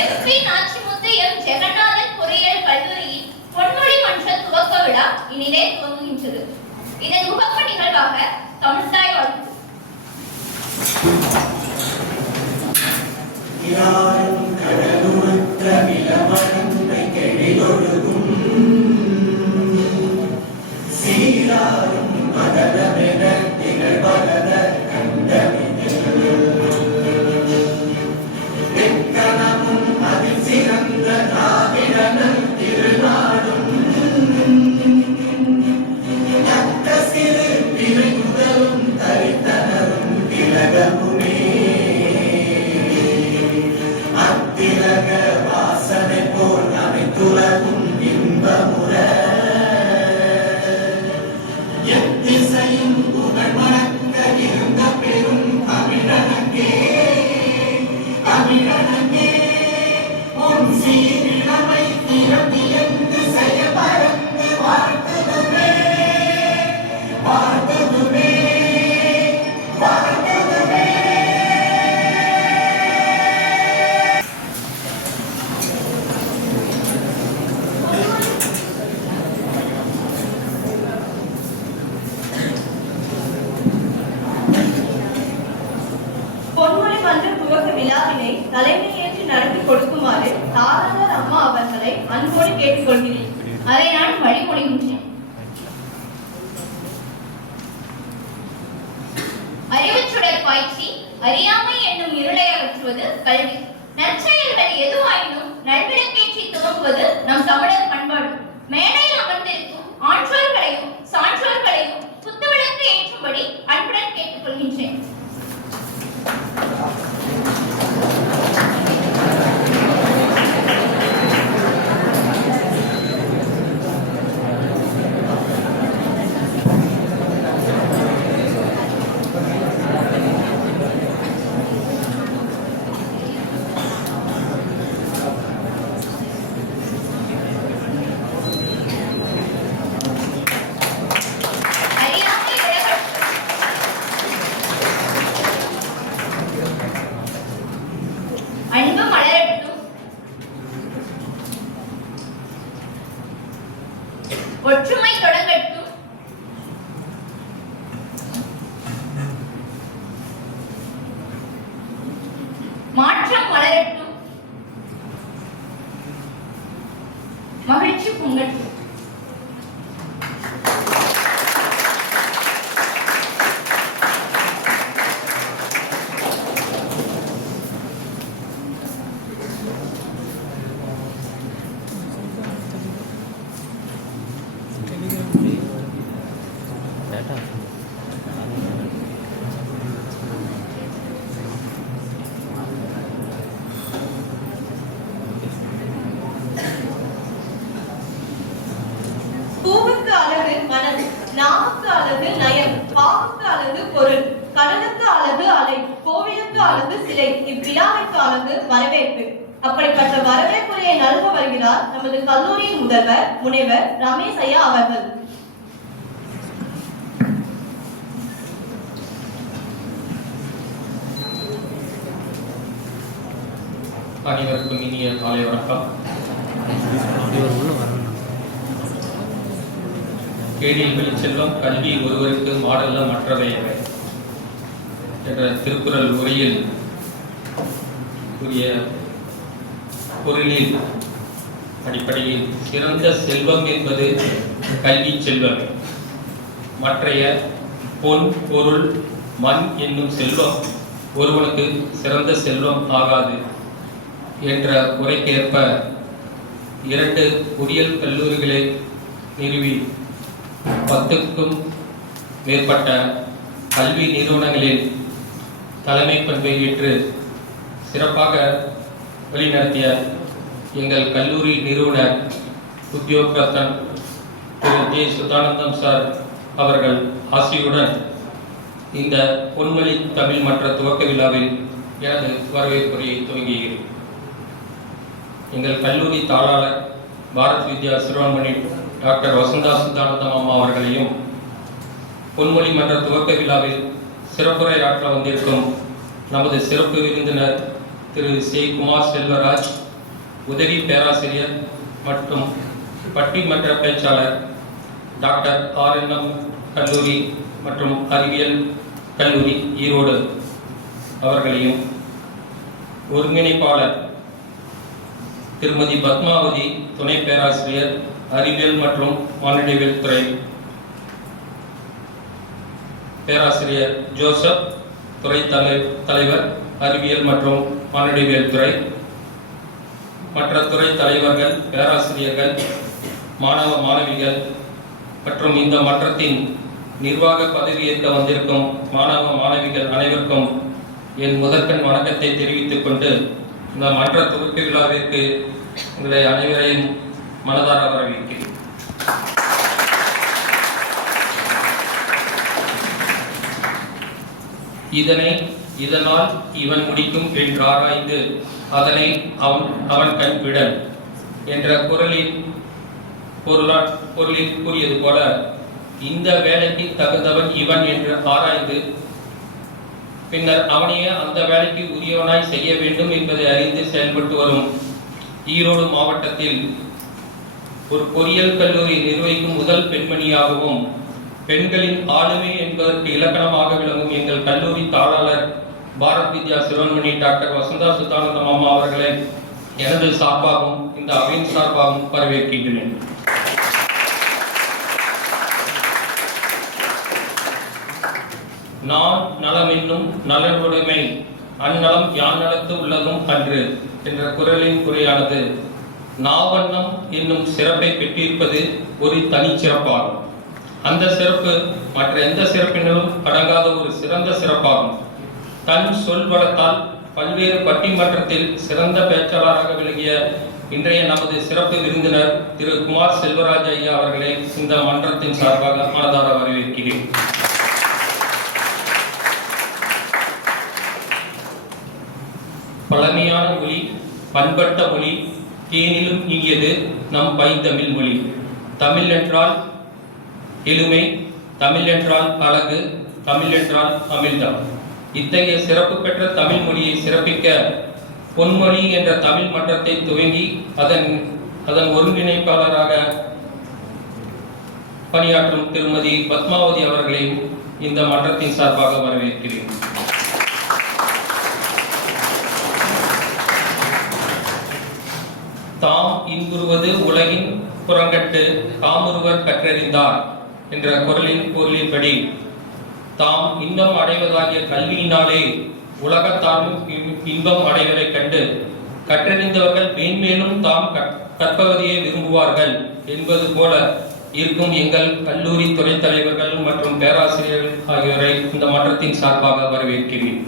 MP Nachimuthu M Jeganathan பொறியியல் கல்லூரியின் பொன்மொழி மன்ற துவக்க விழா இனிதே துவங்குகின்றது. இதன் முகப்பு நிகழ்வாக தமிழ்தாய் வாழ்த்து. தலைமையேற்று நடத்தி கொடுக்குமாறு தாராளர் அம்மா அவர்களை அன்போடு கேட்டுக்கொள்கிறேன். அதை நான் வழிமொழிகின்றேன். அறிவுச்சுடர் பாய்ச்சி அறியாமை என்னும் இருளை அகற்றுவது கல்வி. நற்செயல்கள் எதுவாயினும் நல்விளக்கேற்றி துவங்குவது நம் தமிழர் பண்பாடு. மேடையில் அமர்ந்திருக்கும் ஆன்றோர்களையும் சான்றோர்களையும் குத்துவிளக்கு ஏற்றும்படி அன்புடன் கேட்டுக்கொள்கின்றேன். ஒற்றுமை தொடங்கட்டும். மாற்றம் வளரட்டும். மகிழ்ச்சி பொங்கட்டும். பூவுக்கு அழகு மனம், நாவுக்கு அழகு நயம், பாவுக்கு அழகு பொருள், கடலுக்கு அழகு அலை, கோவிலுக்கு அழகு சிலை, இவ்விழாவிற்கு அழகு வரவேற்பு. அப்படிப்பட்ட வரவேற்புரையை நல்க வருகிறார் நமது கல்லூரியின் முதல்வர் முனைவர் ரமேஷ் ஐயா அவர்கள். அனைவருக்கும் இனிய காலை வணக்கம். கேடில் வெளிச்செல்வம் கல்வி ஒருவருக்கு மாடல்ல மற்றவை என்ற திருக்குறள் உரையில் கூறிய பொருளில் அடிப்படையில் சிறந்த செல்வம் என்பது கல்வி செல்வம். மற்றைய பொன் பொருள் மண் என்னும் செல்வம் ஒருவனுக்கு சிறந்த செல்வம் ஆகாது என்ற உரைக்கேற்ப 2 பொறியியல் கல்லூரிகளை நிறுவி 10க்கும் மேற்பட்ட கல்வி நிறுவனங்களில் தலைமை பண்பை ஏற்று சிறப்பாக வழிநடத்திய எங்கள் கல்லூரி நிறுவனர் உத்தியோக ரத்ன் திரு ஜே சுதானந்தம் சார் அவர்கள் ஆசியுடன் இந்த பொன்மொழி தமிழ் மன்ற துவக்க விழாவில் எனது வரவேற்புரையை துவங்குகிறேன். எங்கள் கல்லூரி தாளாளர் பாரத் வித்யா சிறுவன்மணி டாக்டர் வசந்தா சுதானந்தம் அம்மா அவர்களையும் பொன்மொழி மன்ற துவக்க விழாவில் சிறப்புரை ஆற்ற வந்திருக்கும் நமது சிறப்பு விருந்தினர் திரு சி குமார் செல்வராஜ் உதவி பேராசிரியர் மற்றும் பட்டிமன்ற பேச்சாளர் டாக்டர் RNM கல்லூரி மற்றும் அறிவியல் கல்லூரி ஈரோடு அவர்களையும், ஒருங்கிணைப்பாளர் திருமதி பத்மாவதி துணை பேராசிரியர் அறிவியல் மற்றும் வானிலைவியல் துறை, பேராசிரியர் ஜோசப் துறை தலைவர் அறிவியல் மற்றும் வானிலைவியல் துறை, மற்ற துறை தலைவர்கள், பேராசிரியர்கள், மாணவ மாணவிகள் மற்றும் இந்த மன்றத்தின் நிர்வாக பதவியேற்க வந்திருக்கும் மாணவ மாணவிகள் அனைவருக்கும் என் முதற்கண் வணக்கத்தை தெரிவித்துக் கொண்டு இந்த மன்ற துவக்க விழாவிற்கு உங்களை அனைவரையும் மனதார வரவேற்கிறேன். இதனால் இவன் முடிக்கும் என்று ஆராய்ந்து அதனை அவன் கண் விடல் என்ற குரலில் கூறியது போல இந்த வேலைக்கு தகுந்தவன் இவன் என்று ஆராய்ந்து பின்னர் அவனையே அந்த வேலைக்கு உரியவனாய் செய்ய வேண்டும் என்பதை அறிந்து செயல்பட்டு வரும் ஈரோடு மாவட்டத்தில் ஒரு பொறியியல் கல்லூரி நிர்வகிக்கும் முதல் பெண்மணியாகவும் பெண்களின் ஆளுமை என்பதற்கு இலக்கணமாக விளங்கும் எங்கள் கல்லூரி தாளாளர் பாரத் வித்யா சிரோன்மணி டாக்டர் வசந்தா சுத்தானந்தம் அம்மா அவர்களை எனது சார்பாகவும் இந்த அவையின் சார்பாகவும் வரவேற்கின்றேன். நான் நலம் என்னும் நலனுடைமை அந்நலம் யான் நலத்து உள்ளதும் அன்று என்ற குரலின் குறையானது நாவண்ணம் என்னும் சிறப்பை பெற்றிருப்பது ஒரு தனிச்சிறப்பாகும். அந்த சிறப்பு மற்ற எந்த சிறப்பினரும் அடங்காத ஒரு சிறந்த சிறப்பாகும். தன் சொல் வளத்தால் பல்வேறு பட்டிமன்றத்தில் சிறந்த பேச்சாளராக விளங்கிய இன்றைய நமது சிறப்பு விருந்தினர் திரு குமார் செல்வராஜ் ஐயா அவர்களை இந்த மன்றத்தின் சார்பாக மனதார வரவேற்கிறேன். பழமையான மொழி, பண்பட்ட மொழி, தேனிலும் இனியது நம் பைந்தமிழ் மொழி. தமிழ் என்றால் எளிமை, தமிழ் என்றால் அழகு, தமிழ் என்றால் அமிழ்தம். இத்தகைய சிறப்பு பெற்ற தமிழ் மொழியை சிறப்பிக்க பொன்மொழி என்ற தமிழ் மன்றத்தை துவங்கி அதன் ஒருங்கிணைப்பாளராக பணியாற்றும் திருமதி பத்மாவதி அவர்களையும் இந்த மன்றத்தின் சார்பாக வரவேற்கிறேன். தாம் இன்புறுவது உலகின் புறங்கட்டு காமுறுவர் கற்றறிந்தார் என்ற குரலின் பொருளின்படி தாம் இன்பம் அடைவதாகிய கல்வியினாலே உலகத்தாரும் இன்பம் அடைவதை கண்டு கற்றறிந்தவர்கள் மேன்மேலும் தாம் கற்பவதையே விரும்புவார்கள் என்பது போல இருக்கும் எங்கள் கல்லூரி துறை தலைவர்கள் மற்றும் பேராசிரியர்கள் ஆகியோரை இந்த மன்றத்தின் சார்பாக வரவேற்கிறேன்.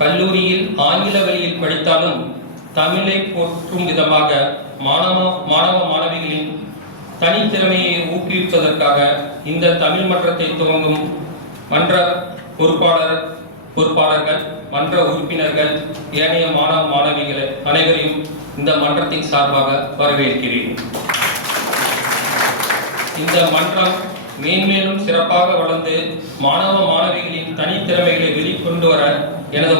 கல்லூரியில் ஆங்கில வழியில் படித்தாலும் தமிழை போற்றும் விதமாக மாணவ மாணவிகளின் தனித்திறமையை ஊக்குவிப்பதற்காக இந்த தமிழ் மன்றத்தை துவங்கும் மன்ற பொறுப்பாளர்கள், மன்ற உறுப்பினர்கள், ஏனைய மாணவ மாணவிகளை அனைவரையும் இந்த மன்றத்தின் சார்பாக வரவேற்கிறேன். இந்த மன்றம் மேன்மேலும் சிறப்பாக வளர்ந்து மாணவ மாணவிகளின் தனித்திறமைகளை வெளிக்கொண்டு வர எனது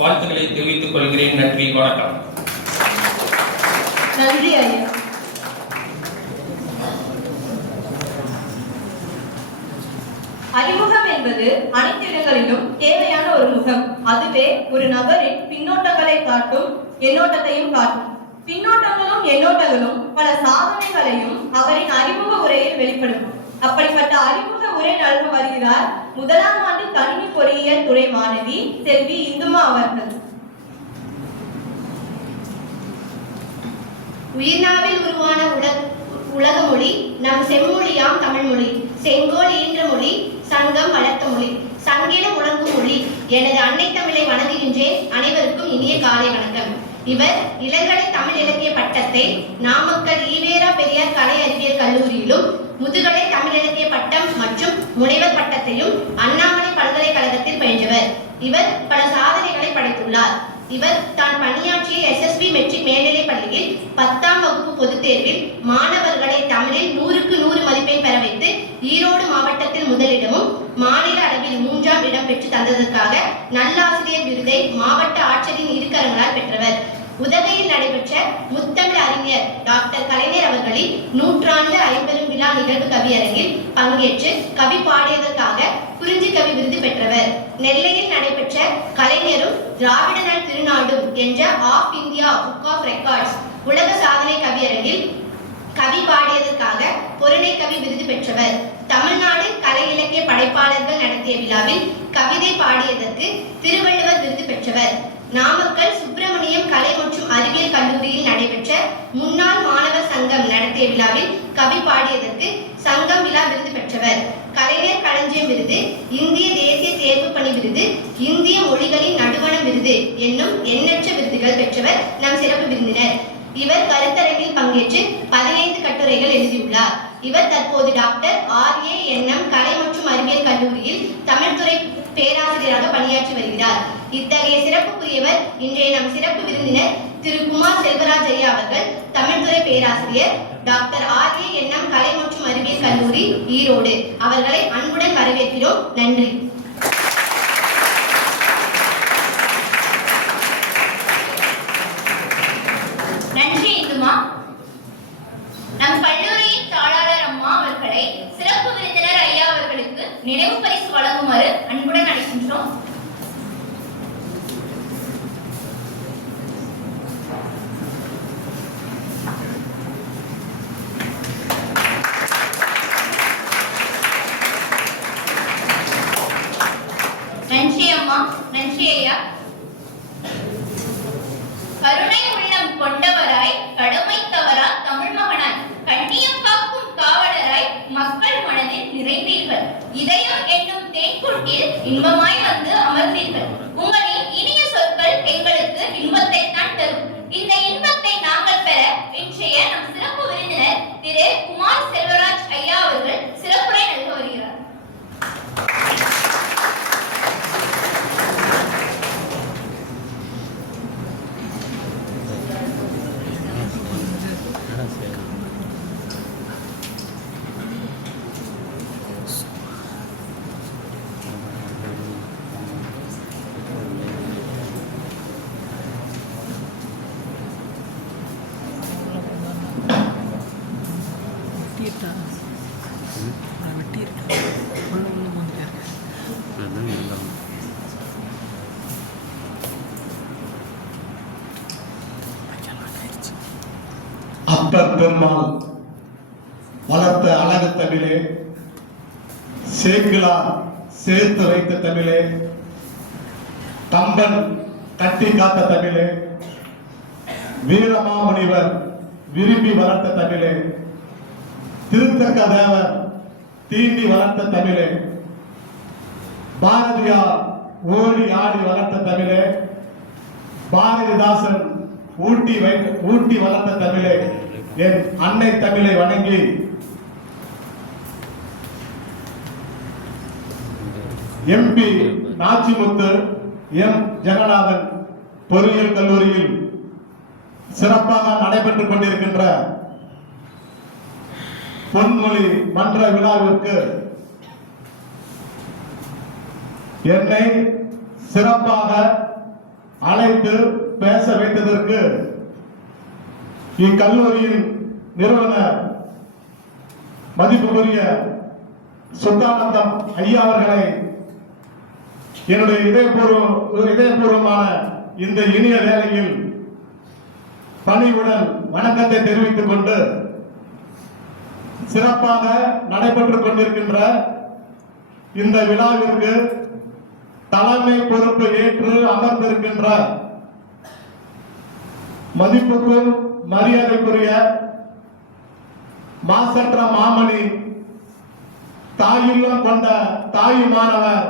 வாழ்த்துக்களை தெரிவித்துக் கொள்கிறேன். நன்றி, வணக்கம். நன்றி ஐயா. அறிமுகம் என்பது அனைத்து இடங்களிலும் தேவையான ஒரு முகம். அதுவே ஒரு நபரின் பின்னோட்டங்களை காட்டும், எண்ணோட்டத்தையும் காட்டும். பின்னோட்டங்களும் எண்ணோட்டங்களும் பல சாதனைகளையும் அவரின் அறிமுக உரையில் வெளிப்படும். அப்படிப்பட்ட அறிமுக உரை நல்க வருகிறார் முதலாம் ஆண்டு கணினி பொறியியல் துறை மாணவி செல்வி இந்துமா அவர்கள். உயிர்நாவில் உருவான உலக மொழி நம் செம்மொழியாம் தமிழ் மொழி. செங்கோல் ஈன்ற மொழி, சங்கம் வளர்த்த மொழி, சங்கென முழங்கும் மொழி. எனது அன்னை தமிழை வணங்குகின்றேன். அனைவருக்கும் இனிய காலை வணக்கம். இவர் இளங்கலை தமிழ் இலக்கிய பட்டத்தை நாமக்கல் ஈவேரா பெரியார் கலை அறிவியல் கல்லூரியிலும், முதுகலை தமிழ் இலக்கிய பட்டம் மற்றும் முனைவர் பட்டத்தையும் அண்ணாமலை பல்கலைக்கழகத்தில் பயின்றவர். இவர் பல சாதனைகளை படைத்துள்ளார். இவர் தான் பணியாற்றிய SSB மெட்ரிக் மேல்நிலைப் பள்ளியில் 10ஆம் வகுப்பு பொதுத் தேர்வில் மாணவர்களை தமிழில் 100க்கு 100 மதிப்பெண் பெற வைத்து ஈரோடு மாவட்டத்தில் முதலிடமும் மாநில அளவில் 3ஆம் இடம் பட்டம் பெற்று தந்ததற்காக நல்லாசிரியர் விருதை மாவட்ட ஆட்சியரின் இருக்கரங்களால் பெற்றவர். உதகையில் நடைபெற்ற முத்தமிழ் அறிஞர் டாக்டர் கலைஞர் அவர்களின் 100 ஐம்பெரும் விழா நிகழ்வு கவியரங்கில் பங்கேற்று கவி பாடியதற்காக குறிஞ்சி கவி விருது பெற்றவர். நெல்லையில் நடைபெற்ற கலைஞரும் திராவிட நல் திருநாடும் என்ற of India book of records உலக சாதனை கவியரங்கில் கவி பாடியதற்காக பொருணை கவி விருது பெற்றவர். தமிழ்நாடு கலை இலக்கிய படைப்பாளர்கள் நடத்திய விழாவில் கவிதை பாடியதற்கு திருவள்ளுவர் விருது பெற்றவர். நாமக்கல் சுப்பிரமணியம் கலை மற்றும் அறிவியல் கல்லூரியில் நடைபெற்ற முன்னாள் மாணவர் சங்கம் நடத்திய விழாவில் கவி பாடியதற்கு சங்கம் விழா விருது பெற்றவர். கலைஞர் களஞ்சியம் விருது, இந்திய தேசிய தேர்வு பணி விருது, இந்திய மொழிகளின் நடுவண விருது என்னும் எண்ணற்ற விருதுகள் பெற்றவர் நம் சிறப்பு விருந்தினர். இவர் கருத்தரங்கில் பங்கேற்று 15 கட்டுரைகள் எழுதியுள்ளார். இவர் தற்போது டாக்டர் RANM கலை மற்றும் அறிவியல் கல்லூரியில் தமிழ்துறை பேராசிரியராக பணியாற்றி வருகிறார். இத்தகைய சிறப்புக்குரியவர் இன்றைய நம் சிறப்பு விருந்தினர் திரு குமார் செல்வராஜ் ஐயா அவர்கள், தமிழ்துறை பேராசிரியர், டாக்டர் RANM கலை மற்றும் அறிவியல் கல்லூரி, ஈரோடு. அவர்களை அன்புடன் வரவேற்கிறோம். நன்றி. நன்றி இந்துமா. நம் கல்லூரியின் தாளாளர் அம்மா அவர்களை சிறப்பு விருந்தினர் ஐயா அவர்களுக்கு நினைவு பரிசு வழங்குமாறு அன்புடன் அழைக்கின்றோம். நன்றி அம்மா. நன்றி ஐயா. கருணை உள்ளம் கொண்டவராய், கடமை தவறா தமிழ் மகனாய், கண்ணியம் காக்கும் காவலராய் மக்கள் மனதில் நிறைந்தீர்கள். இதயம் என்னும் தேன்கூட்டில் இன்பமாய் வந்து அமர்ந்தீர்கள். உங்களின் இனிய சொற்கள் எங்களுக்கு இன்பத்தை தான் தரும். இந்த இன்பத்தை நாங்கள் பெற இன்றைய நம் சிறப்பு விருந்தினர் திரு குமார் செல்வராஜ் ஐயா அவர்கள் சிறப்புரை நல்க வருகிறார். அப்பர் பெருமாள் வளர்த்த அழகு தமிழே, சேக்கிழார் சேர்த்து வைத்த தமிழே, கம்பன் கட்டி காத்த தமிழே, வீரமாமுனிவர் விரும்பி வளர்த்த தமிழே, திருத்தக்க தேவர் தீண்டி வளர்த்த தமிழே, பாரதியார் ஓடி ஆடி வளர்த்த தமிழே, பாரதிதாசன் ஊட்டி வளர்த்த தமிழே, என் அன்னை தமிழை வணங்கி MP நாச்சிமுத்து ஜெகநாதன் பொறியியல் கல்லூரியில் சிறப்பாக நடைபெற்றுக் கொண்டிருக்கின்ற பொன்மொழி மன்ற விழாவிற்கு என்னை சிறப்பாக அழைத்து பேச வைத்ததற்கு இக்கல்லூரியின் நிறுவனர் மதிப்புக்குரிய சுத்தானந்தம் ஐயா அவர்களை என்னுடைய இதயபூர்வமான இந்த இனிய வேளையில் பணிவுடன் வணக்கத்தை தெரிவித்துக் கொண்டு சிறப்பாக நடைபெற்றுக் கொண்டிருக்கின்ற இந்த விழாவிற்கு தலைமை பொறுப்பு ஏற்று அமர்ந்திருக்கின்ற மதிப்புக்கும் மரியாதைக்குரிய மாசற்ற மாமணி, தாயுள்ளம் கொண்ட தாயுமானவர்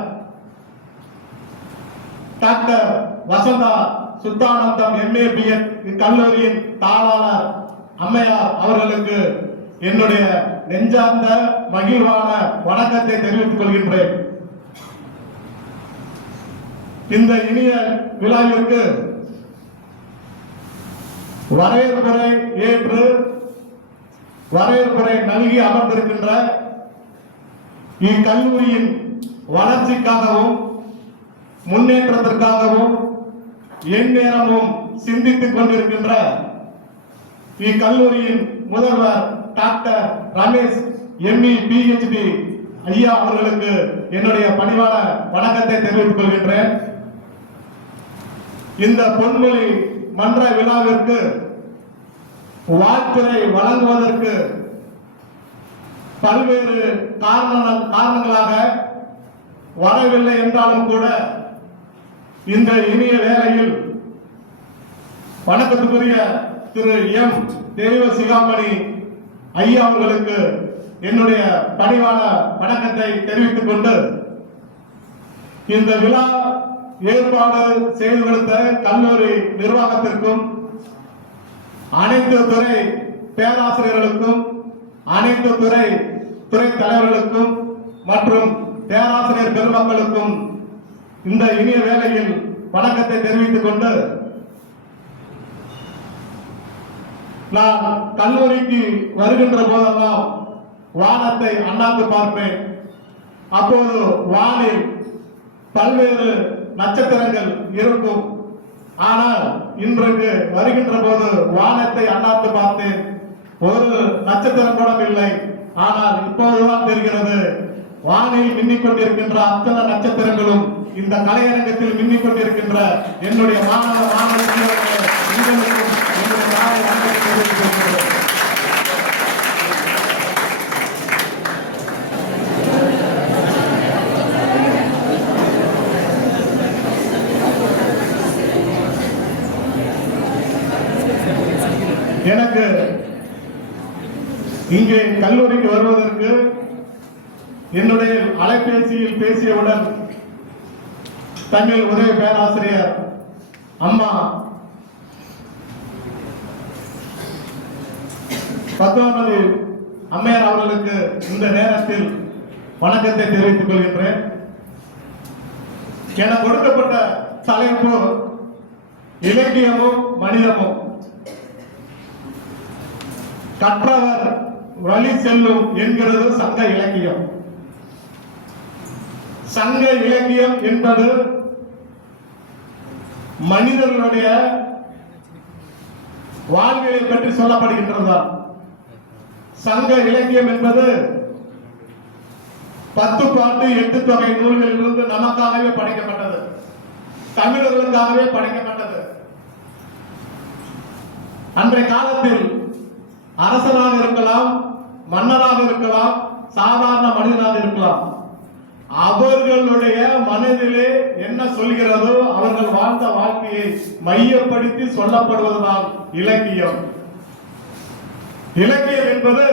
doctor Vasantha Suthanandam MA BEd இக்கல்லூரியின் தாளாளர் அம்மையார் அவர்களுக்கு என்னுடைய நெஞ்சார்ந்த மகிழ்வான வணக்கத்தை தெரிவித்துக் கொள்கின்றேன். இந்த இனிய விழாவிற்கு வரவேற்புரை ஏற்று வரவேற்புரை நல்கி அமர்ந்திருக்கின்ற இக்கல்லூரியின் வளர்ச்சிக்காகவும் முன்னேற்றத்திற்காகவும் எந்நேரமும் சிந்தித்துக் கொண்டிருக்கின்ற இக்கல்லூரியின் முதல்வர் டாக்டர் ரமேஷ் ME PhD ஐயா அவர்களுக்கு என்னுடைய பணிவான வணக்கத்தை தெரிவித்துக் கொள்கின்றேன். இந்த பொன்மொழி மன்ற விழாவிற்கு வாழ்த்துரை வழங்குவதற்கு பல்வேறு காரணங்களாக வரவில்லை என்றாலும் கூட இந்த இனிய வேளையில் வணக்கத்துக்குரிய திரு M. தெய்வ சிகாமணி ஐயா அவர்களுக்கு என்னுடைய பணிவான வணக்கத்தை தெரிவித்துக் கொண்டு இந்த விழா ஏற்பாடு செய்து கொடுத்த கல்லூரி நிர்வாகத்திற்கும் அனைத்து துறை பேராசிரியர்களுக்கும் அனைத்து துறை தலைவர்களுக்கும் மற்றும் பேராசிரியர் பெருமக்களுக்கும் இந்த இனிய வேளையில் வணக்கத்தை தெரிவித்துக் கொண்டு நான் கல்லூரிக்கு வருகின்ற போதெல்லாம் வானத்தை அண்ணாந்து பார்ப்பேன். அப்போது வானில் பல்வேறு நட்சத்திரங்கள் இருக்கும். ஆனால் இன்றைக்கு வருகின்ற போது வானத்தை அண்ணாந்து பார்த்தேன், ஒரு நட்சத்திரம் கூட இல்லை. ஆனால் இப்போதுதான் தெரிகிறது, வானில் மின்னிக் கொண்டிருக்கின்ற அத்தனை நட்சத்திரங்களும் இந்த கலையரங்கத்தில் மின்னிக் கொண்டிருக்கின்ற என்னுடைய மாணவ மாணவிகளுக்கும் என்னுடைய நாளை வணக்கத்தை தெரிவித்துக் கொள்கிறேன். எனக்கு இங்கே கல்லூரிக்கு வருவதற்கு என்னுடைய அலைபேசியில் பேசியவுடன் தமிழ் உதவி பேராசிரியர் அம்மா பத்மாவதி அம்மையார் அவர்களுக்கு இந்த நேரத்தில் வணக்கத்தை தெரிவித்துக் கொள்கின்றேன். என கொடுக்கப்பட்ட தலைப்பு இலக்கியமும் மனிதமும். கற்றவர் வழி செல்லும் என்கிறது சங்க இலக்கியம். சங்க இலக்கியம் என்பது மனிதர்களுடைய வாழ்வியலை பற்றி சொல்லப்படுகின்றதுதான். சங்க இலக்கியம் என்பது 10 பாட்டு 8 தொகை நூல்களிலிருந்து நமக்காகவே படைக்கப்பட்டது, தமிழர்களுக்காகவே படைக்கப்பட்டது. அன்றைய காலத்தில் அரசனாக இருக்கலாம், மன்னராக இருக்கலாம், சாதாரண மனிதனாக இருக்கலாம். அவர்களுடைய மனதிலே என்ன சொல்கிறதோ அவர்கள் வாழ்ந்த வாழ்க்கையை மையப்படுத்தி சொல்லப்படுவதுதான் இலக்கியம். இலக்கியம் என்பது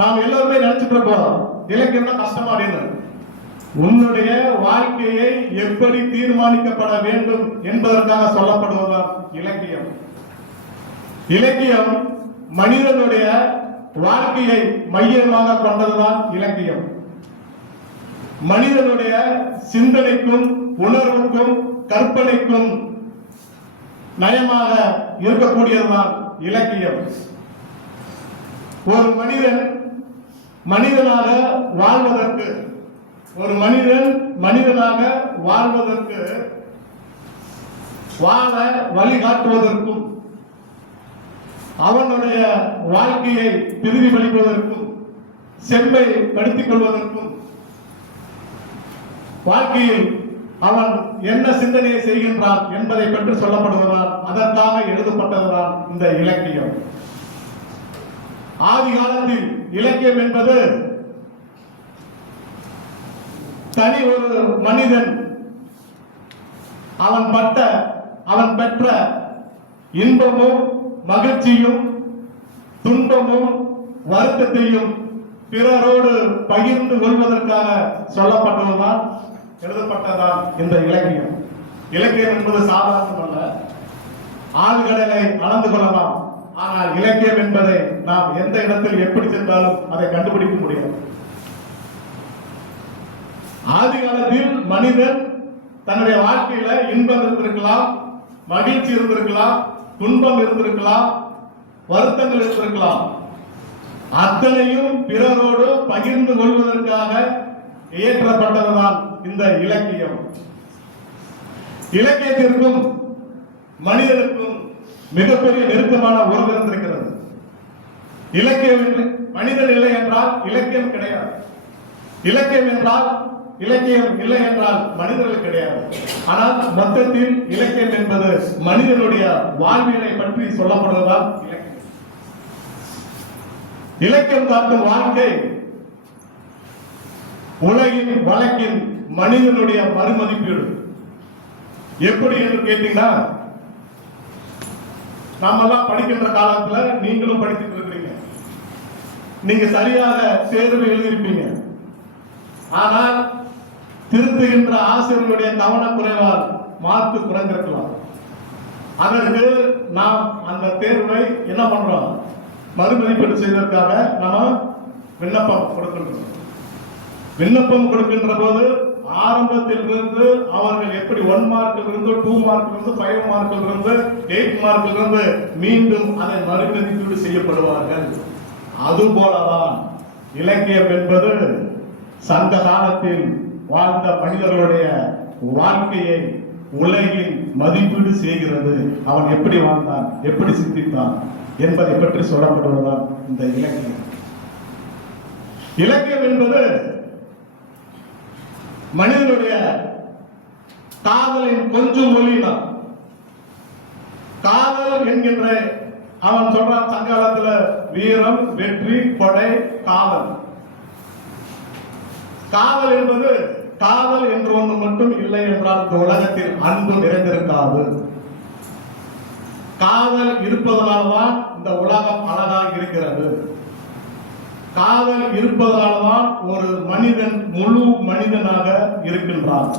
நாம் எல்லோருமே நினைச்சிட்டு இருப்போம், இலக்கியம்னா கஷ்டமா அப்படின்னு. உன்னுடைய வாழ்க்கையை எப்படி தீர்மானிக்கப்பட வேண்டும் என்பதற்காக சொல்லப்படுவதுதான் இலக்கியம். இலக்கியம் மனிதனுடைய வாழ்க்கையை மையமாக கொண்டதுதான் இலக்கியம். மனிதனுடைய சிந்தனைக்கும் உணர்வுக்கும் கற்பனைக்கும் நயமாக இருக்கக்கூடியதுதான் இலக்கியம். ஒரு மனிதன் மனிதனாக வாழ்வதற்கு, ஒரு மனிதன் மனிதனாக வாழ்வதற்கு, வாழ வழிகாட்டுவதற்கும், அவனுடைய வாழ்க்கையை பிரதிபலிப்பதற்கும், செம்மைப்படுத்திக் கொள்வதற்கும், வாழ்க்கையில் அவன் என்ன சிந்தனையை செய்கின்றான் என்பதை பற்றி சொல்லப்படுவதால் அதற்காக எழுதப்பட்டதுதான் இந்த இலக்கியம். ஆதி காலத்தில் இலக்கியம் என்பது தனி ஒரு மனிதன் அவன் பெற்ற இன்பமும் மகிழ்ச்சியும் துன்பமும் வருத்தத்தையும் பிறரோடு பகிர்ந்து கொள்வதற்காக சொல்லப்பட்டதுதான் எழுதப்பட்டதுதான் இந்த இலக்கியம். இலக்கியம் என்பது சாதாரணமல்ல, ஆழ்கடலை அளந்து கொள்ளலாம். ஆனால் இலக்கியம் என்பதை நாம் எந்த இடத்தில் எப்படி சென்றாலும் அதை கண்டுபிடிக்க முடியும். ஆதி காலத்தில் மனிதன் தன்னுடைய வாழ்க்கையில இன்பம் இருந்திருக்கலாம், மகிழ்ச்சி இருந்திருக்கலாம், துன்பம் இருந்திருக்கலாம், வருத்தங்கள் இருந்திருக்கலாம். அத்தனையும் பிறரோடு பகிர்ந்து கொள்வதற்காக இயற்றப்பட்டதுதான் இந்த இலக்கியம். இலக்கியத்திற்கும் மனிதனுக்கும் மிகப்பெரிய நெருக்கமான உறவு இருந்திருக்கிறது. இலக்கியம் மனிதன் இல்லை என்றால் இலக்கியம் கிடையாது. இலக்கியம் என்றால் இலக்கியம் இல்லை என்றால் மனிதர்கள் கிடையாது. ஆனால் மொத்தத்தில் இலக்கியம் என்பது மனிதனுடைய வாழ்வியலை பற்றி சொல்லப்படுவதால் இலக்கியம். இலக்கியம் காட்டும் வாழ்க்கை உலகின் வழக்கின் மனிதனுடைய மறுமதிப்பீடு. எப்படி என்று கேட்டீங்கன்னா, நாமெல்லாம் படிக்கின்ற காலத்துல நீங்களும் படித்துட்டு இருக்கிறீங்க. நீங்க சரியாக தேர்வு எழுதியிருப்பீங்க. ஆனால் திருத்துகின்ற ஆசிரியர்களுடைய கவனக்குறைவால் மார்க்கு குறைந்திருக்கலாம். அதற்கு நாம் அந்த தேர்வை என்ன பண்றோம்? மறுமதிப்பீடு செய்வதற்காக நாம விண்ணப்பம் கொடுக்கின்றோம். விண்ணப்பம் கொடுக்கின்ற போது ஆரம்பத்தில் இருந்து அவர்கள் எப்படி 1 மார்க்கில் இருந்து 2 மார்க்கில் இருந்து 5 மார்க்கில் இருந்து 8 மார்க்கில் இருந்து மீண்டும் அதை மறுமதிப்பீடு செய்யப்படுவார்கள். அதுபோலதான் இலக்கியம் என்பது சங்க காலத்தில் வாழ்ந்த மனிதர்களுடைய வாழ்க்கையை உலகின் மதிப்பீடு செய்கிறது. அவன் எப்படி வாழ்ந்தான், எப்படி சிந்தித்தான் என்பதை பற்றி சொல்லப்படுவதுதான் இந்த இலக்கியம். இலக்கியம் என்பது மனிதனுடைய காதலின் கொஞ்சம் மொழிதான். காதல் என்கின்ற அவன் சொல்றான் சங்ககாலத்துல வீரம், வெற்றி, கொடை, காதல். காதல் என்பது காதல் என்று ஒன்று மட்டும் இல்லை என்றால் இந்த உலகத்தில் அன்பு நிறைந்திருக்காது. காதல் இருப்பதனால்தான் இந்த உலகம் அழகாக இருக்கிறது. காதல் இருப்பதனால்தான் ஒரு மனிதன் முழு மனிதனாக இருக்கின்றான்.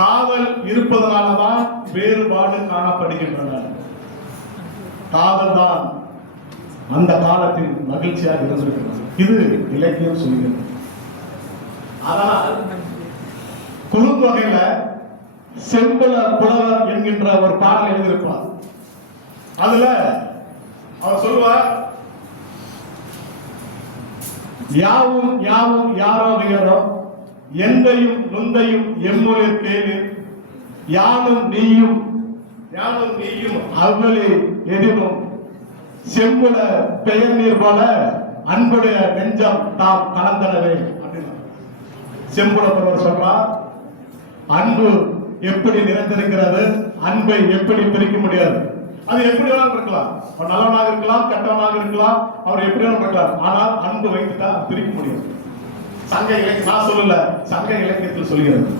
காதல் இருப்பதனால்தான் வேறுபாடு காணப்படுகின்றன. காதல் தான் அந்த காலத்தில் மகிழ்ச்சியாக இருந்திருக்கிறது. இது இலக்கியம் சொல்கிறது. அதனால் குறுந்தொகையில செம்பல புலவர் என்கின்ற ஒரு பாடல் எழுதியிருப்பார். அதுல அவர் சொல்லுவார், யாவும் யாவும் யாரோ வியரோ எந்தையும் நுந்தையும் எம்முறை கேளு யானும் நீயும் அவ்வளே எதிரும் செம்புல பெயர் நீர் போல அன்புடைய நெஞ்சம் தாம் கலந்தனவே அப்படின்னா செம்புல புலவர் சொல்றார், அன்பு எப்படி நிறைந்திருக்கிறது, அன்பை எப்படி பிரிக்க முடியாது. அது எப்படி வேணாலும் இருக்கலாம், அவர் நல்லவனாக இருக்கலாம், கெட்டவனாக இருக்கலாம், அவர் எப்படி வேணாலும் இருக்கலாம். ஆனால் அன்பு வைத்துட்டா பிரிக்க முடியும். சங்க இலக்கியம் நான் சொல்லல, சங்க இலக்கியத்தில் சொல்கிறது,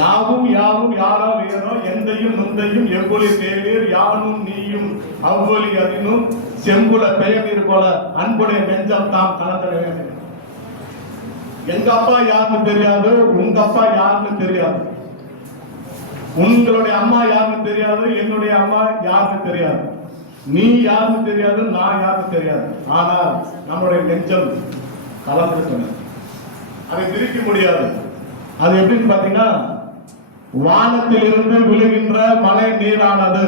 யாவும் யாவும் யாரோ வேறோ எந்தையும் நுந்தையும் எவ்வொலி தேவீர் யானும் நீயும் அவ்வொலி அதினும் செம்புல பெயர் போல அன்புடைய நெஞ்சம் தாம் கலந்தனவே. எங்க அப்பா யாருன்னு தெரியாது, உங்க அப்பா யாருன்னு தெரியாது, உங்களுடைய அம்மா யாருன்னு தெரியாது, என்னுடைய அம்மா யாருன்னு தெரியாது, நீ யாருன்னு தெரியாது, நான் யாருன்னு தெரியாது. ஆனால் நம்முடைய நெஞ்சம் கலந்துருக்கணும், அதை பிரிக்க முடியாது. அது எப்படின்னு பாத்தீங்கன்னா, வானத்தில் இருந்து விழுகின்ற மழை நீரானது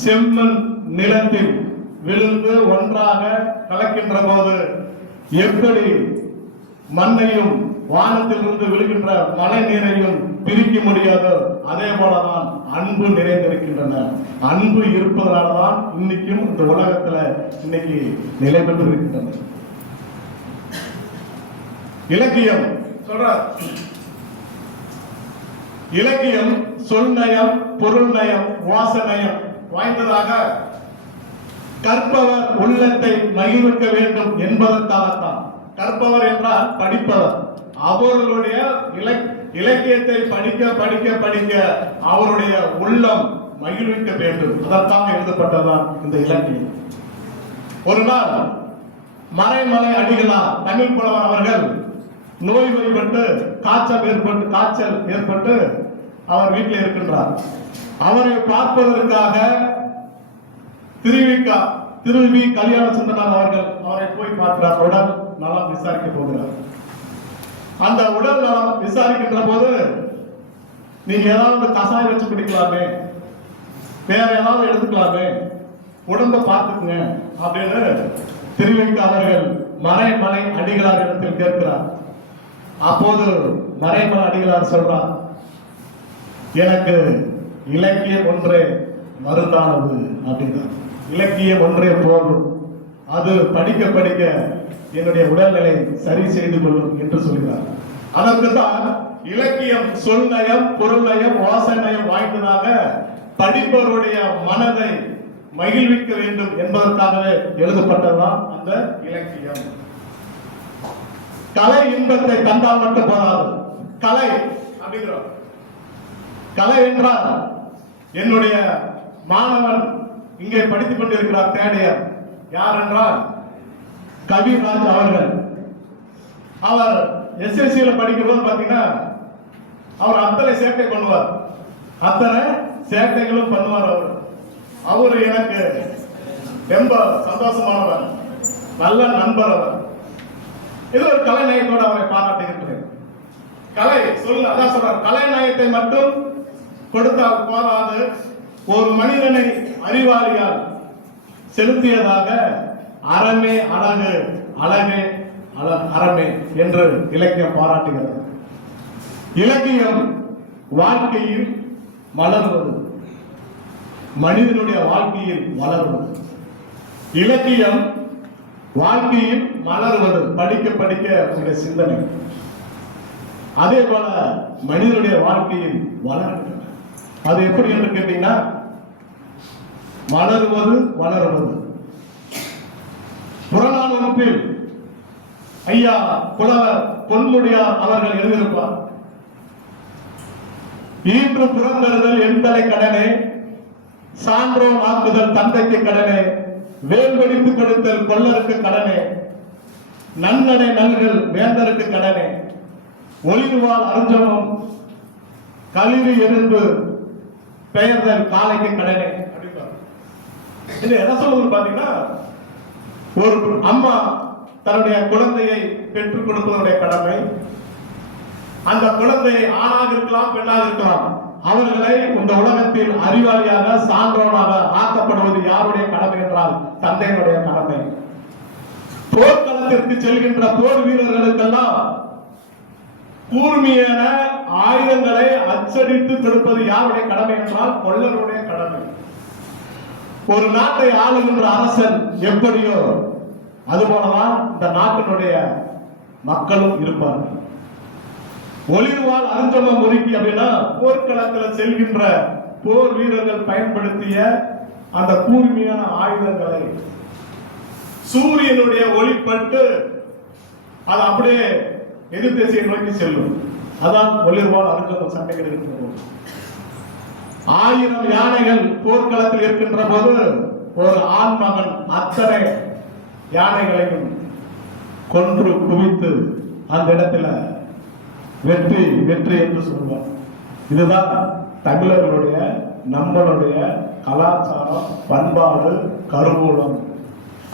செம்மண் நிலத்தில் விழுந்து ஒன்றாக கலக்கின்ற போது எப்படி மண்ணையும் வானத்தில் இருந்து விழுகின்ற மழை நீரையும் பிரிக்க முடியாதோ அதே போலதான் அன்பு நிறைந்திருக்கின்றன. அன்பு இருப்பதனால்தான் இன்னைக்கும் இந்த உலகத்துல இன்னைக்கு நிலை பெற்று இருக்கின்றன. இலக்கியம் சொல்ற, இலக்கியம் சொல் நயம், பொருள் நயம், வாசநயம் வாய்ந்ததாக கற்பவர் உள்ளத்தை மகிழ்விக்க வேண்டும் என்பதற்காகத்தான். கற்பவர் என்றால் படிப்பவர். அவர்களுடைய இலக்கியத்தை படிக்க படிக்க படிக்க அவருடைய உள்ளம் மகிழ்விக்க வேண்டும். அதற்காக எழுதப்பட்டதுதான் இந்த இலக்கியம். ஒரு நாள் மறைமலை அடிகளார் தமிழ் புலவர் அவர்கள் நோய்வாய்ப்பட்டு காய்ச்சல் ஏற்பட்டு அவர் வீட்டில் இருக்கின்றார். அவரை பார்ப்பதற்காக திருவி கல்யாண சுந்தரனார் அவர்கள் அவரை போய் பார்க்கிறார். உடல் நலம் விசாரிக்க போகிறார். அந்த உடல் நலம் விசாரிக்கின்ற போது, நீங்க ஏதாவது கசாயம் வச்சு குடிக்கலாமே, வேற ஏதாவது எடுத்துக்கலாமே, உடம்ப பார்த்துக்குங்க அப்படின்னு திருவிக்காளர்கள் மறைமலை அடிகளார் இடத்தில் கேட்கிறார். அப்போது மறைமலை அடிகளார் சொல்றார், எனக்கு இலக்கியம் ஒன்றே மருந்தானது அப்படின்றார். இலக்கியம் ஒன்றே போதும், அது படிக்க படிக்க என்னுடைய உடல்நிலை சரி செய்து கொள்ளும் என்று சொல்கிறார். அதற்கு தான் இலக்கியம் சொல் நயம், பொருள் நயம், வாசனை நயம் வாய்ந்ததாக படிப்பவருடைய மனதை மகிழ்விக்க வேண்டும் என்பதற்காகவே எழுதப்பட்டதுதான் அந்த இலக்கியம். கலை இன்பத்தை தந்தால் மட்டும் போதாது. கலை அப்படிங்கிறோம். கலை என்றால் என்னுடைய மாணவன் இங்கே படித்துக் கொண்டிருக்கிறார் தேடியர். யார் என்றால் கவிராஜ் அவர்கள். அவர் எஸ்எஸ்சியில படிக்கும்போது பாத்தீங்கன்னா அவர் அத்தனை சேட்டை பண்ணுவார், அத்தனை சேட்டைகளும் பண்ணுவார். அவர் எனக்கு ரொம்ப சந்தோஷமானவர், நல்ல நண்பர் அவர். இது ஒரு கலை நயத்தோடு அவரை பாராட்டுகின்றேன். கலை சொல்ல அதான் சொல்றார், கலை நயத்தை மட்டும் கொடுத்தால் போதாது, ஒரு மனிதனை அறிவாளியால் செலுத்தியதாக அறமே அழகு, அழகே அறமே என்று இலக்கியம் பாராட்டுகிறது. இலக்கியம் வாழ்க்கையில் மலர்வது, மனிதனுடைய வாழ்க்கையில் வளர்வது. இலக்கியம் வாழ்க்கையில் மலர்வது, படிக்க படிக்க உங்களுடைய சிந்தனை. அதே போல மனிதனுடைய வாழ்க்கையில் வளர்கிறது. அது எப்படி என்று கேட்டீங்கன்னா, வளருவது வளருவது. புறநானூற்றில் ஐயா புலவர் பொன்முடியார் அவர்கள் எழுதியிருப்பார், ஈன்று புறந்தறுதல் எந்தலை கடனே, சான்றோன் ஆக்குதல் தந்தைக்கு கடனே, வேல்வெடித்து கொடுத்தல் கொல்லருக்கு கடனே, நன்னடை நல்கள் வேந்தருக்கு கடனே, ஒளிர்வாள் அருஞ்சமம் களிறு எறும்பு பெயர்தல் காலைக்கு கடனே. இது என்ன சொல்லுவது பாத்தீங்கன்னா, ஒரு அம்மா தன்னுடைய குழந்தையை பெற்றுக் கொடுப்பதனுடைய கடமை, அந்த குழந்தை ஆணாக இருக்கலாம் பெண்ணாக இருக்கலாம், அவர்களை இந்த உலகத்தில் அறிவாளியாக சான்றோனாக ஆக்கப்படுவது யாருடைய கடமை என்றால் தந்தையினுடைய கடமை. போர்க்களத்திற்கு செல்கின்ற போர் வீரர்களுக்கெல்லாம் கூர்மையான ஆயுதங்களை அச்சடித்து கொடுப்பது யாருடைய கடமை என்றால் கொல்லருடைய கடமை. ஒரு நாட்டை ஆளுகின்ற அரசன் எப்படியோ அதுபோலதான் இந்த நாட்டினுடைய மக்களும் இருப்பார்கள். ஒளிர்வாள் அருஞ்சமம் ஒதுக்கி அப்படின்னா போர்க்களத்தில் செல்கின்ற போர் வீரர்கள் பயன்படுத்திய அந்த கூர்மையான ஆயுதங்களை சூரியனுடைய ஒளிப்பட்டு அது அப்படியே எதிர் திசையை நோக்கி செல்லும். அதான் ஒளிர்வாள் அருஞ்சமம் சண்டைகள் இருக்கின்ற போது. 1000 யானைகள் போர்க்களத்தில் இருக்கின்ற போது ஒரு ஆண் மகன் அத்தனை யானைகளையும் கொன்று குவித்து அந்த இடத்துல வெற்றி வெற்றி என்று சொல்வார். இதுதான் தமிழர்களுடைய நம்மளுடைய கலாச்சாரம், பண்பாடு, கருவூலம்.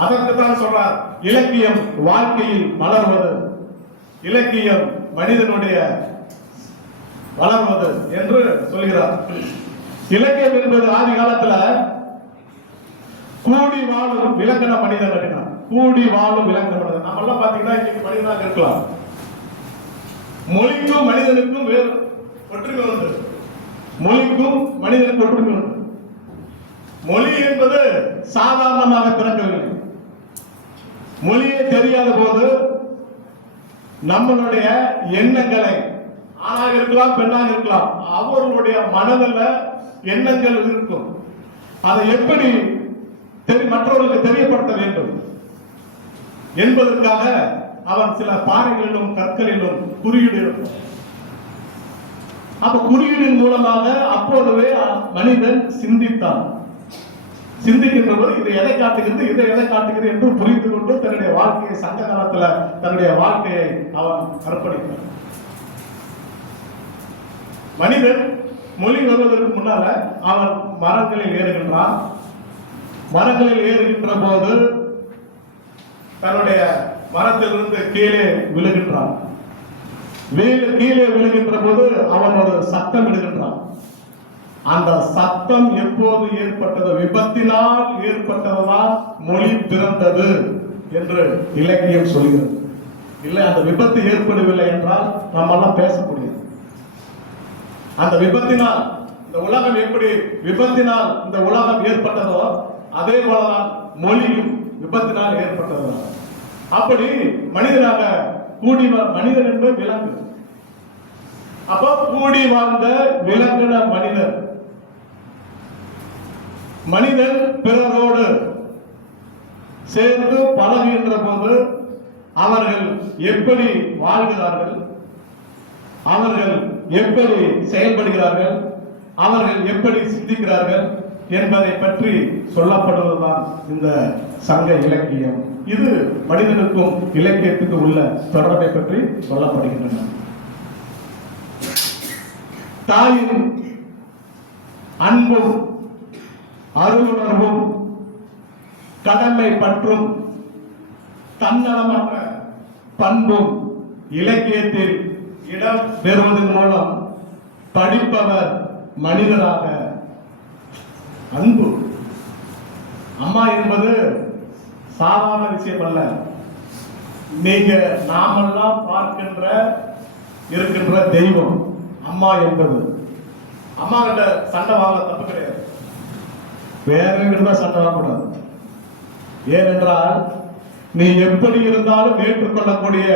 அதற்குத்தான் சொல்றார், இலக்கியம் வாழ்க்கையில் மலர்வது, இலக்கியம் மனிதனுடைய வளர்வது என்று சொல்கிறார். இலக்கியம் என்பது ஆதி காலத்துல கூடி வாழும் விலங்கின மனிதன் அப்படின்னா, கூடி வாழும் விலங்கின மனிதன். நம்ம எல்லாம் பாத்தீங்கன்னா இன்னைக்கு மனிதனாக இருக்கலாம், மொழிக்கும் மனிதனுக்கும் வேறு ஒற்றுமை உண்டு. மொழிக்கும் மனிதனுக்கு ஒற்றுமை உண்டு. மொழி என்பது சாதாரணமாக பிறக்கவில்லை. மொழியே தெரியாத போது நம்மளுடைய எண்ணங்களை, ஆணாக இருக்கலாம் பெண்ணாக இருக்கலாம், அவர்களுடைய மனதில் எண்ணங்கள் இருக்கும். அதை எப்படி மற்றவர்களுக்கு தெரியப்படுத்த வேண்டும் என்பதற்காக அவன் சில பாறைகளிலும் கற்களிலும் குறியீடு இருக்கும். அப்ப குறியீடின் மூலமாக அப்போதுவே மனிதன் சிந்தித்தான். சிந்திக்கின்ற போது இதை எதை காட்டுகிறது, இதை எதை காட்டுகிறது என்று புரிந்து கொண்டு தன்னுடைய வாழ்க்கையை, சங்க காலத்துல தன்னுடைய வாழ்க்கையை அவன் அர்ப்பணித்தான். மனிதன் மொழி வருவதற்கு முன்னால அவன் மரங்களில் ஏறுகின்றான். மரங்களில் ஏறுகின்ற போது தன்னுடைய மரத்திலிருந்து கீழே விழுகின்றான். கீழே விழுகின்ற போது அவன் ஒரு சத்தம் இடுகின்றான். அந்த சத்தம் எப்போது ஏற்பட்டது? விபத்தினால் ஏற்பட்டதுதான் மொழி பிறந்தது என்று இலக்கியம் சொல்கிறது. இல்லை, அந்த விபத்து ஏற்படவில்லை என்றால் நம்மெல்லாம் பேச முடியாது. அந்த விபத்தினால் இந்த உலகம் எப்படி விபத்தினால் இந்த உலகம் ஏற்பட்டதோ அதே போலதான் மொழியும் விபத்தினால் ஏற்பட்டதுதான். அப்படி மனிதனாக கூடி மனிதன் என்பது விலங்கு. அப்ப கூடி வாழ்ந்த விலங்கின மனிதன் பிறரோடு சேர்ந்து பழகுகின்ற போது அவர்கள் எப்படி வாழ்கிறார்கள், அவர்கள் எப்படி செயல்படுகிறார்கள், அவர்கள் எப்படி சிந்திக்கிறார்கள் என்பதை பற்றி சொல்லப்படுவதுதான் இந்த சங்க இலக்கியம். இது மனிதனுக்கும் இலக்கியத்துக்கும் உள்ள தொடர்பை பற்றி சொல்லப்படுகின்றன. தாயின் அன்பும் அருளுணர்வும் கடமை பற்றும் தன்னலமற்ற பண்பும் இலக்கியத்தில் இடம் பெறுவதன் மூலம் படிப்பவர் மனிதராக அன்பு. அம்மா என்பது சாதாரண விஷயம் அல்ல. நீங்க நாமெல்லாம் பார்க்கின்ற இருக்கின்ற தெய்வம் அம்மா என்பது. அம்மா கிட்ட சண்டை வாங்க தப்பு கிடையாது, வேற கிட்ட சண்டை வாங்கக்கூடாது. ஏனென்றால் நீ எப்படி இருந்தாலும் ஏற்றுக்கொள்ளக்கூடிய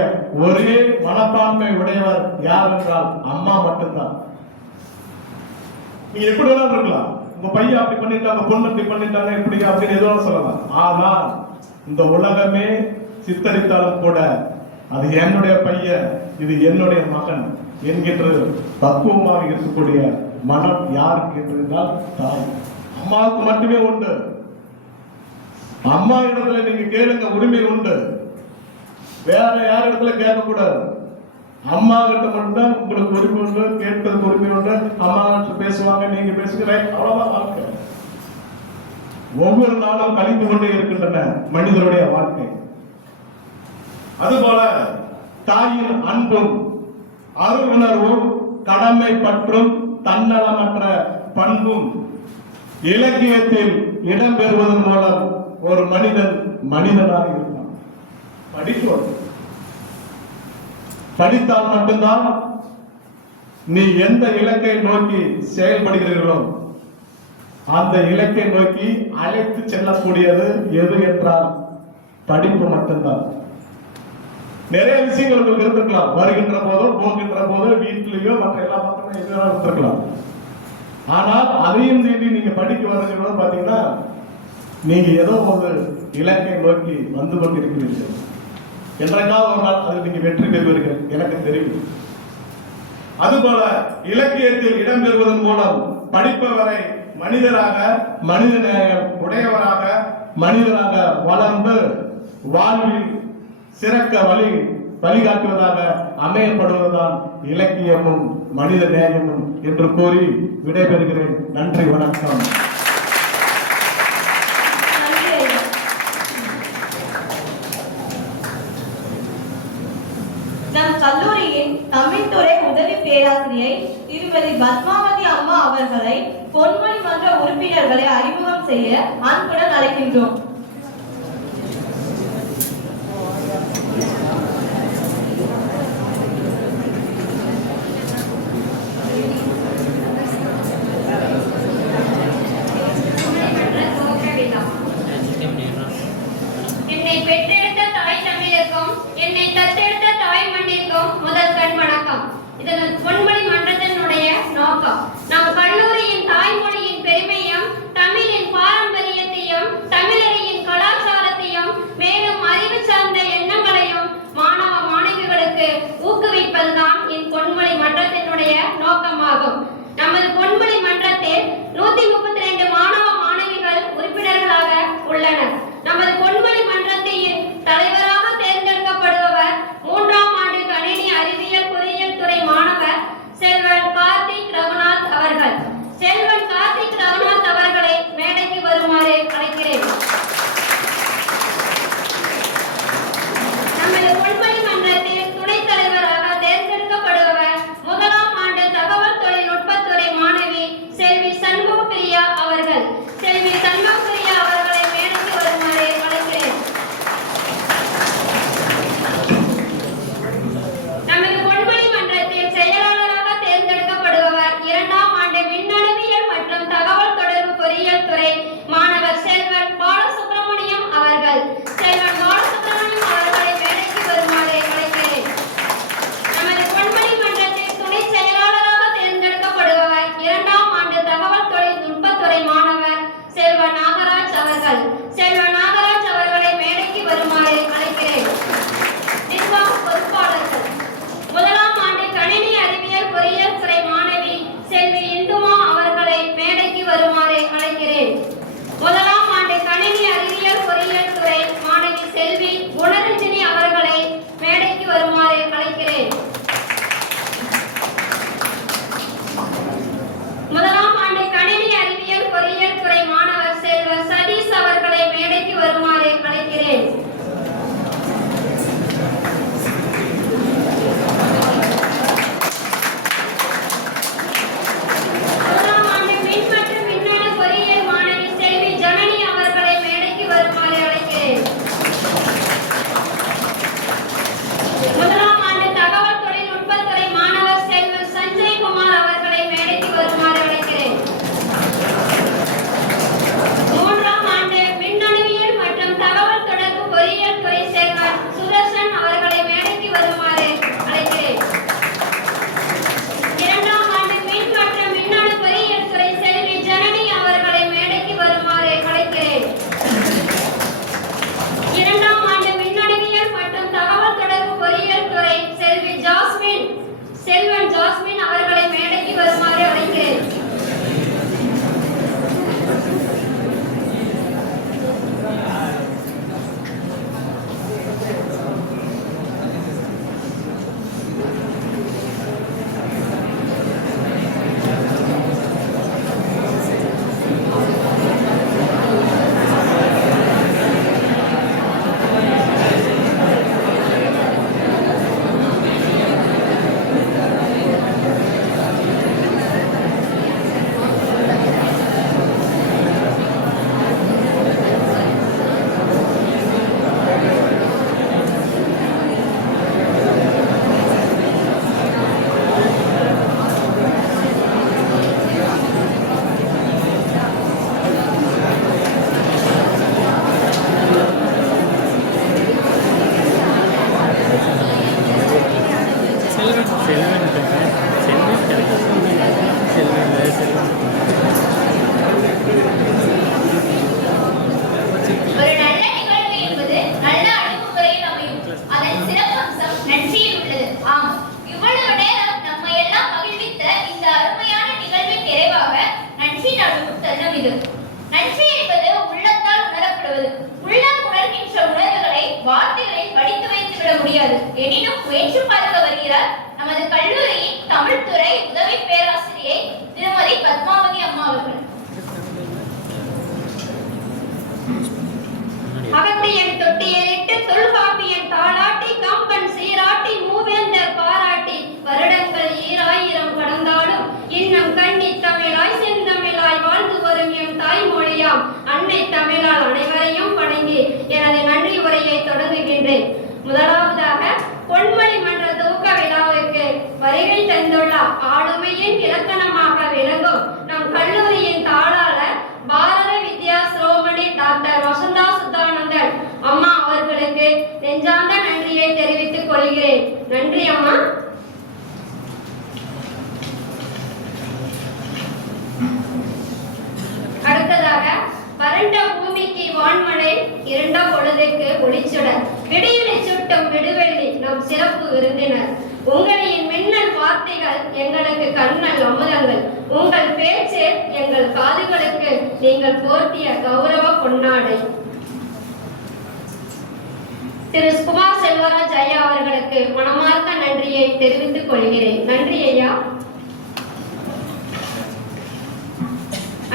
ஒரே மனப்பான்மை உடையவர் யார் என்றால் அம்மா மட்டும்தான். நீங்க எப்படி வேணாலும் இருக்கலாம், உங்க பையன் அப்படி பண்ணிட்டாங்க, பொண்ணு அப்படி பண்ணிட்டாங்க, இப்படி அப்படின்னு எதுவும் சொல்லலாம். ஆனால் இந்த உலகமே சித்தரித்தாலும் கூட அது என்னுடைய பையன், இது என்னுடைய மகன் என்கின்ற பக்குவமாக இருக்கக்கூடிய மனம் யாருக்கு என்றால் தாய். அம்மாவுக்கு மட்டுமே உண்டு. அம்மா இடத்துல நீங்க கேளுங்க, உரிமை உண்டு. வேற யார் இடத்துல கேட்க கூடாது. அம்மா கிட்ட மட்டும்தான் உங்களுக்கு உரிமை உண்டு, கேட்பதற்கு உரிமை உண்டு. அம்மா கிட்ட பேசுவாங்க, நீங்க பேசுகிற அவ்வளவுதான் வாழ்க்கை. ஒவ்வொரு நாளும் கழிந்து கொண்டே இருக்கின்றன மனிதனுடைய வாழ்க்கை. அதுபோல தாயின் அன்பும் அருளுணர்வும் கடமை பற்றும் தன்னலமற்ற பண்பும் இலக்கியத்தில் இடம்பெறுவதன் மூலம் ஒரு மனிதன் மனிதனாக இருப்பான். படிப்போம், படித்தால் மட்டும்தான் நீ எந்த இலக்கை நோக்கி செயல்படுகிறீர்களோ அந்த இலக்கை நோக்கி அழைத்து செல்லக்கூடியது எது என்றால் படிப்பு மட்டும்தான். நிறைய விஷயங்கள் உங்களுக்கு இருந்திருக்கலாம், வருகின்ற போதோ போகின்ற போதோ வீட்டிலேயோ மற்ற எல்லா பக்கமும் எதுவும் இருந்திருக்கலாம். ஆனால் அதையும் தாண்டி நீங்க படிக்க வருகிறதோ பாத்தீங்கன்னா நீங்க ஏதோ ஒரு இலக்கை நோக்கி வந்து கொண்டிருக்கிறீர்கள். என்றைக்காவது ஒரு நாள் அதில் நீங்க வெற்றி பெறுவீர்கள், எனக்கு தெரியும். அதுபோல இலக்கியத்தில் இடம்பெறுவதன் மூலம் படிப்பவரை மனிதராக, மனித நேயம் உடையவராக, மனிதராக வளர்ந்து வாழ்வில் சிறக்க வழிகாட்டுவதாக அமையப்படுவதுதான் இலக்கியமும் மனித நேயமும் என்று கூறி விடைபெறுகிறேன். நன்றி, வணக்கம். நம் கல்லூரியின் தமிழ்துறை உதவி பேராசிரியை திருமதி பத்மாவதி அம்மா அவர்களை பொன்மொழி மன்ற உறுப்பினர்களை அறிமுகம் செய்ய அன்புடன் அழைக்கின்றோம். என்னை பெற்றெடுத்த தாய் தமிழுக்கும் என்னை தத்தெடுத்த தாய் மண்ணிற்கும் முதல் கண் வணக்கம். இதன் பொன்மொழி மன்றத்தினுடைய நோக்கம் நம் கல்லூரியின் தாய்மொழியின் பெருமையும், தமிழின் பாரம்பரியத்தையும், தமிழரின் கலாச்சாரத்தையும், மேலும் அறிவு சார்ந்த எண்ணங்களையும் மாணவ மாணவிகளுக்கு ஊக்குவிப்பதுதான் என் பொன்மொழி மன்றத்தினுடைய நோக்கமாகும். நமது பொன்மொழி மன்றத்தில் 132 மாணவ மாணவிகள் உறுப்பினர்களாக உள்ளனர். நமது பொன்மொழி மன்றத்தின் தலைவராக தேர்ந்தெடுக்கப்படுபவர் 3ஆம் ஆண்டு கணினி அறிவியல் பொறியியல் துறை மாணவர் செல்வன் கார்த்திக் ரகுநாத் அவர்கள். செல்வன் கார்த்திக் ரகுநாத் முடியாது. எனினும் முயற்சி பார்க்க வருகிறார் நமது கல்லூரியின் தமிழ்துறை உதவி பேராசிரியை திருமதி பத்மாவதி அம்மா அவர்கள். அகத்தியன் தொட்டியலிட்டு தொல்காப்பியன் தாளாட்டி கம்பன் சீராட்டி மூவேந்தர் பாராட்டி வருடங்கள் 2000 கடந்தாலும் இன்னும் கண்ணி தமிழாய் செந்தமிழாய் வாழ்ந்து வரும் எம் தாய்மொழியாம் அன்னை தமிழால் அனைவரையும் வணங்கி எனது நன்றி உரையை தொடங்குகின்றேன். முதலாவதாக பொன்மொழி மன்ற துவக்க விழாவுக்கு வருகை தந்துள்ள ஆளுமையின் இலக்கணமாக விளங்கும் நம் கல்லூரியின் தாளாளர் பாரத வித்யா சிரோமணி டாக்டர் வசந்தா சுத்தானந்தன் அம்மா அவர்களுக்கு நெஞ்சார்ந்த நன்றியை தெரிவித்துக் கொள்கிறேன். நன்றி அம்மா. அடுத்ததாக வறண்ட பூமிக்கு வான்மழை இருண்ட பொழுதுக்கு ஒளிச்சுடர் விடியலை சுட்டும் விடுவெள்ளி நம் சிறப்பு விருந்தினர். உங்களின் மின்னல் வார்த்தைகள் எங்களுக்கு கண்ணல் அமுதங்கள். உங்கள் பேச்சு எங்கள் காதுகளுக்கு நீங்கள் போர்த்திய கௌரவ பொன்னாடை. திரு குமார் செல்வராஜ் ஐயா அவர்களுக்கு மனமார்ந்த நன்றியை தெரிவித்துக் கொள்கிறேன். நன்றி ஐயா.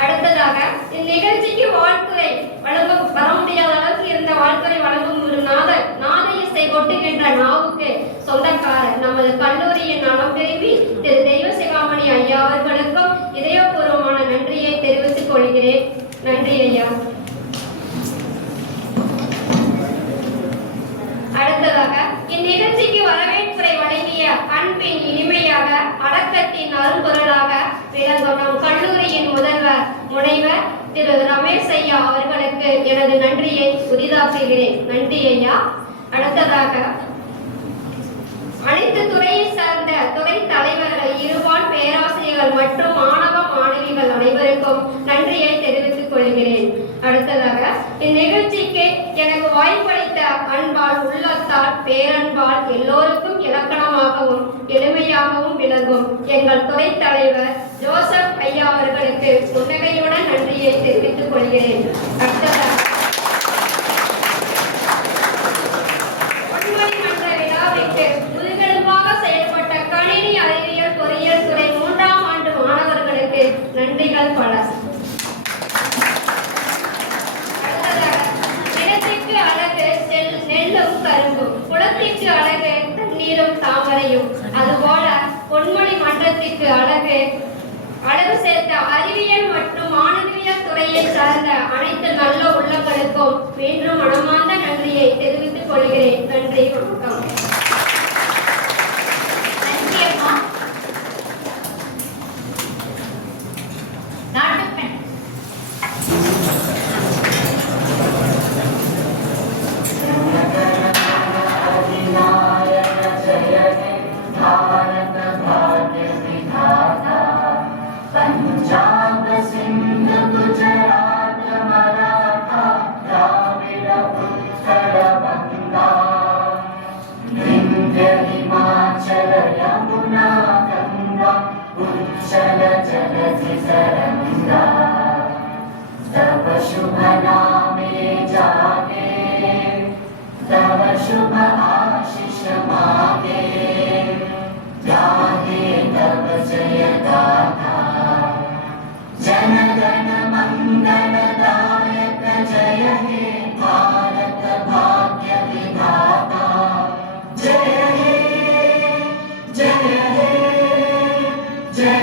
அடுத்ததாக இந்நிகழ்ச்சிக்கு வாழ்த்துறை வழங்கும் வர முடியாத அளவுக்கு இருந்த வாழ்த்துறை வழங்கும் ஒரு நாத இசை கொட்டுகின்ற நாவுக்கு சொந்தக்காரர் நமது கல்லூரியின் நலம் விரும்பி திரு தெய்வசிகாமணி ஐயா அவர்களுக்கும் இதயபூர்வமான நன்றியை தெரிவித்துக் கொள்கிறேன். நன்றி ஐயா. அடுத்ததாக இந்நிகழ்ச்சிக்கு வரவேற்புரை வழங்கிய அன்பின் இனிமையாக அடக்கத்தின் அரும்பொருளாக விளங்கும் நம் கல்லூரியின் முதல்வர் முனைவர் திரு ரமேஷ் ஐயா அவர்களுக்கு எனது நன்றியை உரிதாக்குகிறேன். நன்றி ஐயா. அடுத்ததாக அனைத்து துறையை சார்ந்த துறை தலைவர்கள், இருபால் பேராசிரியர்கள் மற்றும் மாணவ மாணவிகள் அனைவருக்கும் நன்றியை தெரிவித்துக் கொள்கிறேன். அடுத்ததாக இந்நிகழ்ச்சிக்கு எனக்கு வாய்ப்பளித்த அன்பால், உள்ளத்தால், பேரன்பால் எல்லோருக்கும் இலக்கணமாகவும் எளிமையாகவும் விளங்கும் எங்கள் துறை தலைவர் ஜோசப் ஐயா அவர்களுக்கு புன்னகையுடன் நன்றியை தெரிவித்துக் கொள்கிறேன். அடுத்ததாக பொன்மொழி மன்ற விழாவிற்கு முதுகெலும்பாக செயல்பட்ட கணினி அறிவியல் பொறியியல் துறை 3ஆம் ஆண்டு மாணவர்களுக்கு நன்றிகள் பல. நிலத்திற்கு அழகு நெல்லும் கரும்பும், குளத்திற்கு அழகு தண்ணீரும் தாமரையும், அதுபோல பொன்மொழி மன்றத்திற்கு அழகு சேர்த்த அறிவியல் மற்றும் மாணவியல் துறையை சார்ந்த அனைத்து நல்ல உள்ளங்களுக்கும் மீண்டும் மனமார்ந்த நன்றியை தெரிவித்துக் கொள்கிறேன். நன்றி, வணக்கம். நன்றி அம்மா. நாட்டுப்பெண் शुभ आशीष मागे जागे तब जय गाथा जन गण मंगलदायक जय हे भारत भाग्य विधाता जय हे जय हे जय